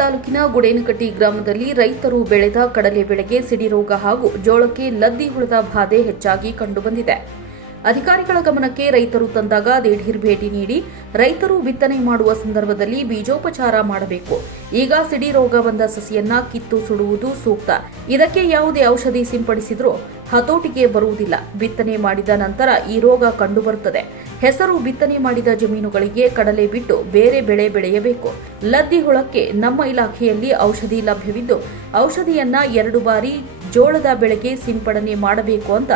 ತಾಲೂಕಿನ ಗುಡೇನಕಟ್ಟಿ ಗ್ರಾಮದಲ್ಲಿ ರೈತರು ಬೆಳೆದ ಕಡಲೆ ಬೆಳೆಗೆ ಸಿಡಿರೋಗ ಹಾಗೂ ಜೋಳಕ್ಕೆ ಲದ್ದಿ ಹುಳದ ಬಾಧೆ ಹೆಚ್ಚಾಗಿ ಕಂಡುಬಂದಿದೆ. ಅಧಿಕಾರಿಗಳ ಗಮನಕ್ಕೆ ರೈತರು ತಂದಾಗ ದಿಢೀರ್ ಭೇಟಿ ನೀಡಿ ರೈತರು ಬಿತ್ತನೆ ಮಾಡುವ ಸಂದರ್ಭದಲ್ಲಿ ಬೀಜೋಪಚಾರ ಮಾಡಬೇಕು. ಈಗ ಸಿಡಿರೋಗ ಬಂದ ಸಸಿಯನ್ನ ಕಿತ್ತು ಸುಡುವುದು ಸೂಕ್ತ. ಇದಕ್ಕೆ ಯಾವುದೇ ಔಷಧಿ ಸಿಂಪಡಿಸಿದ್ರೂ ಹತೋಟಿಗೆ ಬರುವುದಿಲ್ಲ. ಬಿತ್ತನೆ ಮಾಡಿದ ನಂತರ ಈ ರೋಗ ಕಂಡುಬರುತ್ತದೆ. ಹೆಸರು ಬಿತ್ತನೆ ಮಾಡಿದ ಜಮೀನುಗಳಿಗೆ ಕಡಲೆ ಬಿಟ್ಟು ಬೇರೆ ಬೆಳೆ ಬೆಳೆಯಬೇಕು. ಲದ್ದಿ ಹುಳಕ್ಕೆ ನಮ್ಮ ಇಲಾಖೆಯಲ್ಲಿ ಔಷಧಿ ಲಭ್ಯವಿದ್ದು ಔಷಧಿಯನ್ನ 2 ಬಾರಿ ಜೋಳದ ಬೆಳೆಗೆ ಸಿಂಪಡಣೆ ಮಾಡಬೇಕು ಅಂತ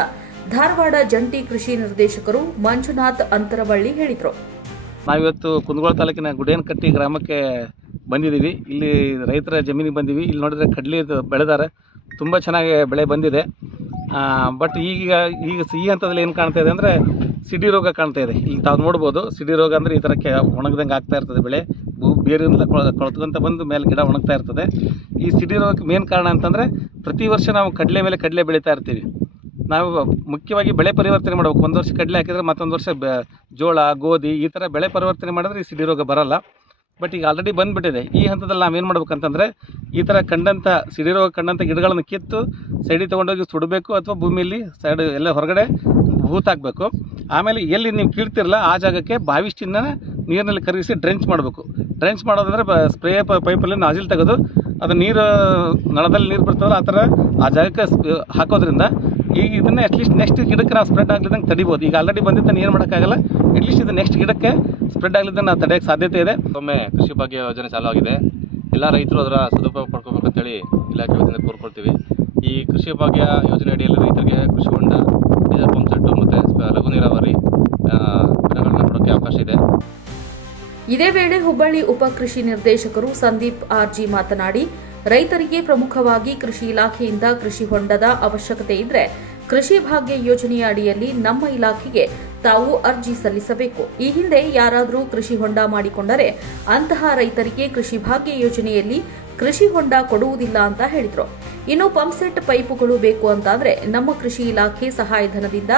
ಧಾರವಾಡ ಜಂಟಿ ಕೃಷಿ ನಿರ್ದೇಶಕರು ಮಂಜುನಾಥ್ ಅಂತರವಳ್ಳಿ ಹೇಳಿದರು. ನಾವಿವತ್ತು ಕುಂದಗೋಳ ತಾಲೂಕಿನ ಗುಡೇನಕಟ್ಟಿ ಗ್ರಾಮಕ್ಕೆ ಬಂದಿದ್ದೀವಿ. ಇಲ್ಲಿ ರೈತರ ಜಮೀನಿಗೆ ಬಂದಿವಿ. ಇಲ್ಲಿ ನೋಡಿದ್ರೆ ಕಡ್ಲಿ ಬೆಳೆದಾರೆ, ತುಂಬ ಚೆನ್ನಾಗಿ ಬೆಳೆ ಬಂದಿದೆ. ಬಟ್ ಈಗ ಈ ಹಂತದಲ್ಲಿ ಏನು ಕಾಣ್ತಾ ಇದೆ ಅಂದರೆ ಸಿಡಿ ರೋಗ ಕಾಣ್ತಾ ಇದೆ. ಈಗ ತಾವು ನೋಡ್ಬೋದು, ಸಿಡಿ ರೋಗ ಅಂದರೆ ಈ ಥರಕ್ಕೆ ಒಣಗ್ದಂಗೆ ಆಗ್ತಾ ಇರ್ತದೆ. ಬೆಳೆ ಬೇರಿಂದ ಕೊಳ್ತುಕೊಂತ ಬಂದು ಮೇಲೆ ಗಿಡ ಒಣಗ್ತಾ ಇರ್ತದೆ. ಈ ಸಿಡಿ ರೋಗಕ್ಕೆ ಮೇನ್ ಕಾರಣ ಅಂತಂದರೆ ಪ್ರತಿ ವರ್ಷ ನಾವು ಕಡಲೆ ಮೇಲೆ ಕಡಲೆ ಬೆಳೀತಾ ಇರ್ತೀವಿ. ನಾವು ಮುಖ್ಯವಾಗಿ ಬೆಳೆ ಪರಿವರ್ತನೆ ಮಾಡಬೇಕು. ಒಂದು ವರ್ಷ ಕಡಲೆ ಹಾಕಿದರೆ ಮತ್ತೊಂದು ವರ್ಷ ಜೋಳ, ಗೋಧಿ ಈ ಥರ ಬೆಳೆ ಪರಿವರ್ತನೆ ಮಾಡಿದ್ರೆ ಈ ಸಿಡಿ ರೋಗ ಬರಲ್ಲ. ಬಟ್ ಈಗ ಆಲ್ರೆಡಿ ಬಂದುಬಿಟ್ಟಿದೆ. ಈ ಹಂತದಲ್ಲಿ ನಾವೇನು ಮಾಡ್ಬೇಕಂತಂದರೆ ಈ ಥರ ಕಂಡಂಥ ಸಿಡಿ ರೋಗ ಕಂಡಂಥ ಗಿಡಗಳನ್ನು ಕಿತ್ತು ಸೈಡಿಗೆ ತೊಗೊಂಡೋಗಿ ಸುಡಬೇಕು, ಅಥವಾ ಭೂಮಿಯಲ್ಲಿ ಸೈಡ್ ಎಲ್ಲ ಹೊರಗಡೆ ಹೂತಾಕಬೇಕು. ಆಮೇಲೆ ಎಲ್ಲಿ ನೀವು ಕೀಳ್ತಿರಲ್ಲ ಆ ಜಾಗಕ್ಕೆ ಬಾವಿಷ್ಟಿನ ನೀರಿನಲ್ಲಿ ಕರಗಿಸಿ ಡ್ರೆಂಚ್ ಮಾಡಬೇಕು. ಡ್ರೆಂಚ್ ಮಾಡೋದಂದರೆ ಸ್ಪ್ರೇ ಪೈಪಲ್ಲಿ ನಾಜಿಲ್ ತೆಗೆದು ಅದು ನೀರು ನಳದಲ್ಲಿ ನೀರು ಬರ್ತದಲ್ಲ ಆ ಥರ ಆ ಜಾಗಕ್ಕೆ ಹಾಕೋದ್ರಿಂದ ಈಗ ಇದನ್ನೇ ಅಟ್ಲೀಸ್ಟ್ ನೆಕ್ಸ್ಟ್ ಗಿಡಕ್ಕೆ ನಾವು ಸ್ಪ್ರೆಡ್ ಆಗಲಿದ್ದಂಗೆ ತಡಿಬೋದು. ಈಗ ಆಲ್ರೆಡಿ ಬಂದಿದ್ದನ್ನು ಏನು ಮಾಡೋಕ್ಕಾಗಲ್ಲ. ಅಟ್ಲೀಸ್ಟ್ ಇದು ನೆಕ್ಸ್ಟ್ ಗಿಡಕ್ಕೆ ಸ್ಪ್ರೆಡ್ ಆಗಲಿದ್ದನ್ನು ನಾವು ತಡೆಯೋಕ್ಕೆ ಸಾಧ್ಯತೆ ಇದೆ. ಒಮ್ಮೆ ಕೃಷಿ ಭಾಗ್ಯ ಯೋಜನೆ ಚಾಲೂ ಆಗಿದೆ. ಎಲ್ಲ ರೈತರು ಅದರ ಸದುಪಯೋಗ ಪಡ್ಕೋಬೇಕಂತೇಳಿ ಇಲಾಖೆ ವತಿಯಿಂದ ಕೋರ್ಕೊಳ್ತೀವಿ. ಈ ಕೃಷಿ ಭಾಗ್ಯ ಯೋಜನೆ ಅಡಿಯಲ್ಲಿ ರೈತರಿಗೆ ಕೃಷಿ ಹೊಂಡ, ಡೀಸೆಲ್ ಪಂಪ್ ಸೆಟ್ಟು ಮತ್ತು ಲಘು ನೀರಾವರಿ ಬೆಳೆಗಳನ್ನ ಕೊಡೋಕ್ಕೆ ಅವಕಾಶ ಇದೆ. ಇದೇ ವೇಳೆ ಹುಬ್ಬಳ್ಳಿ ಉಪ ಕೃಷಿ ನಿರ್ದೇಶಕರು ಸಂದೀಪ್ ಆರ್ಜಿ ಮಾತನಾಡಿ, ರೈತರಿಗೆ ಪ್ರಮುಖವಾಗಿ ಕೃಷಿ ಇಲಾಖೆಯಿಂದ ಕೃಷಿ ಹೊಂಡದ ಅವಶ್ಯಕತೆ ಇದ್ರೆ ಕೃಷಿ ಭಾಗ್ಯ ಯೋಜನೆಯ ಅಡಿಯಲ್ಲಿ ನಮ್ಮ ಇಲಾಖೆಗೆ ತಾವು ಅರ್ಜಿ ಸಲ್ಲಿಸಬೇಕು. ಈ ಹಿಂದೆ ಯಾರಾದರೂ ಕೃಷಿ ಹೊಂಡ ಮಾಡಿಕೊಂಡರೆ ಅಂತಹ ರೈತರಿಗೆ ಕೃಷಿ ಭಾಗ್ಯ ಯೋಜನೆಯಲ್ಲಿ ಕೃಷಿ ಹೊಂಡ ಕೊಡುವುದಿಲ್ಲ ಅಂತ ಹೇಳಿದ್ರು. ಇನ್ನು ಪಂಪ್ಸೆಟ್ ಪೈಪುಗಳು ಬೇಕು ಅಂತಾದ್ರೆ ನಮ್ಮ ಕೃಷಿ ಇಲಾಖೆ ಸಹಾಯಧನದಿಂದ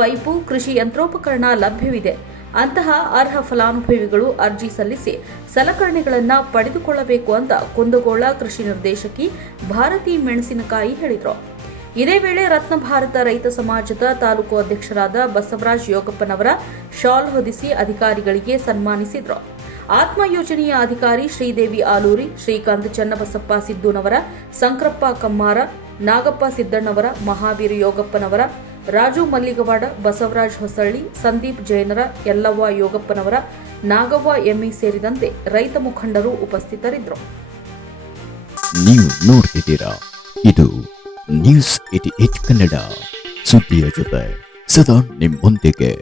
ಪೈಪು, ಕೃಷಿ ಯಂತ್ರೋಪಕರಣ ಲಭ್ಯವಿದೆ. ಅಂತಹ ಅರ್ಹ ಫಲಾನುಭವಿಗಳು ಅರ್ಜಿ ಸಲ್ಲಿಸಿ ಸಲಕರಣೆಗಳನ್ನು ಪಡೆದುಕೊಳ್ಳಬೇಕು ಅಂತ ಕುಂದಗೋಳ ಕೃಷಿ ನಿರ್ದೇಶಕಿ ಭಾರತಿ ಮೆಣಸಿನಕಾಯಿ ಹೇಳಿದರು. ಇದೇ ವೇಳೆ ರತ್ನ ಭಾರತ ರೈತ ಸಮಾಜದ ತಾಲೂಕು ಅಧ್ಯಕ್ಷರಾದ ಬಸವರಾಜ್ ಯೋಗಪ್ಪನವರ ಶಾಲ್ ಹೊದಿಸಿ ಅಧಿಕಾರಿಗಳಿಗೆ ಸನ್ಮಾನಿಸಿದರು. ಆತ್ಮ ಯೋಜನೆಯ ಅಧಿಕಾರಿ ಶ್ರೀದೇವಿ ಆಲೂರಿ, ಶ್ರೀಕಾಂತ್ ಚನ್ನಬಸಪ್ಪ ಸಿದ್ದೂನವರ, ಸಂಕ್ರಪ್ಪ ಕಮ್ಮಾರ, ನಾಗಪ್ಪ ಸಿದ್ದಣ್ಣವರ, ಮಹಾವೀರ ಯೋಗಪ್ಪನವರ, ರಾಜು ಮಲ್ಲಿಗವಾಡ, ಬಸವರಾಜ್ ಹೊಸಳ್ಳಿ, ಸಂದೀಪ್ ಜೈನರ, ಯಲ್ಲವ್ವ ಯೋಗಪ್ಪನವರ, ನಾಗವ್ವ ಎಮ್ಮಿ ಸೇರಿದಂತೆ ರೈತ ಮುಖಂಡರು ಉಪಸ್ಥಿತರಿದ್ದರು. ನೀವು ನೋಡ್ತಿದ್ದೀರಾ, ಇದು ನ್ಯೂಸ್ 88 ಕನ್ನಡ, ಸುದ್ದಿಯ ಜೊತೆ ಸದಾ ನಿಮ್ಮೊಂದಿಗೆ.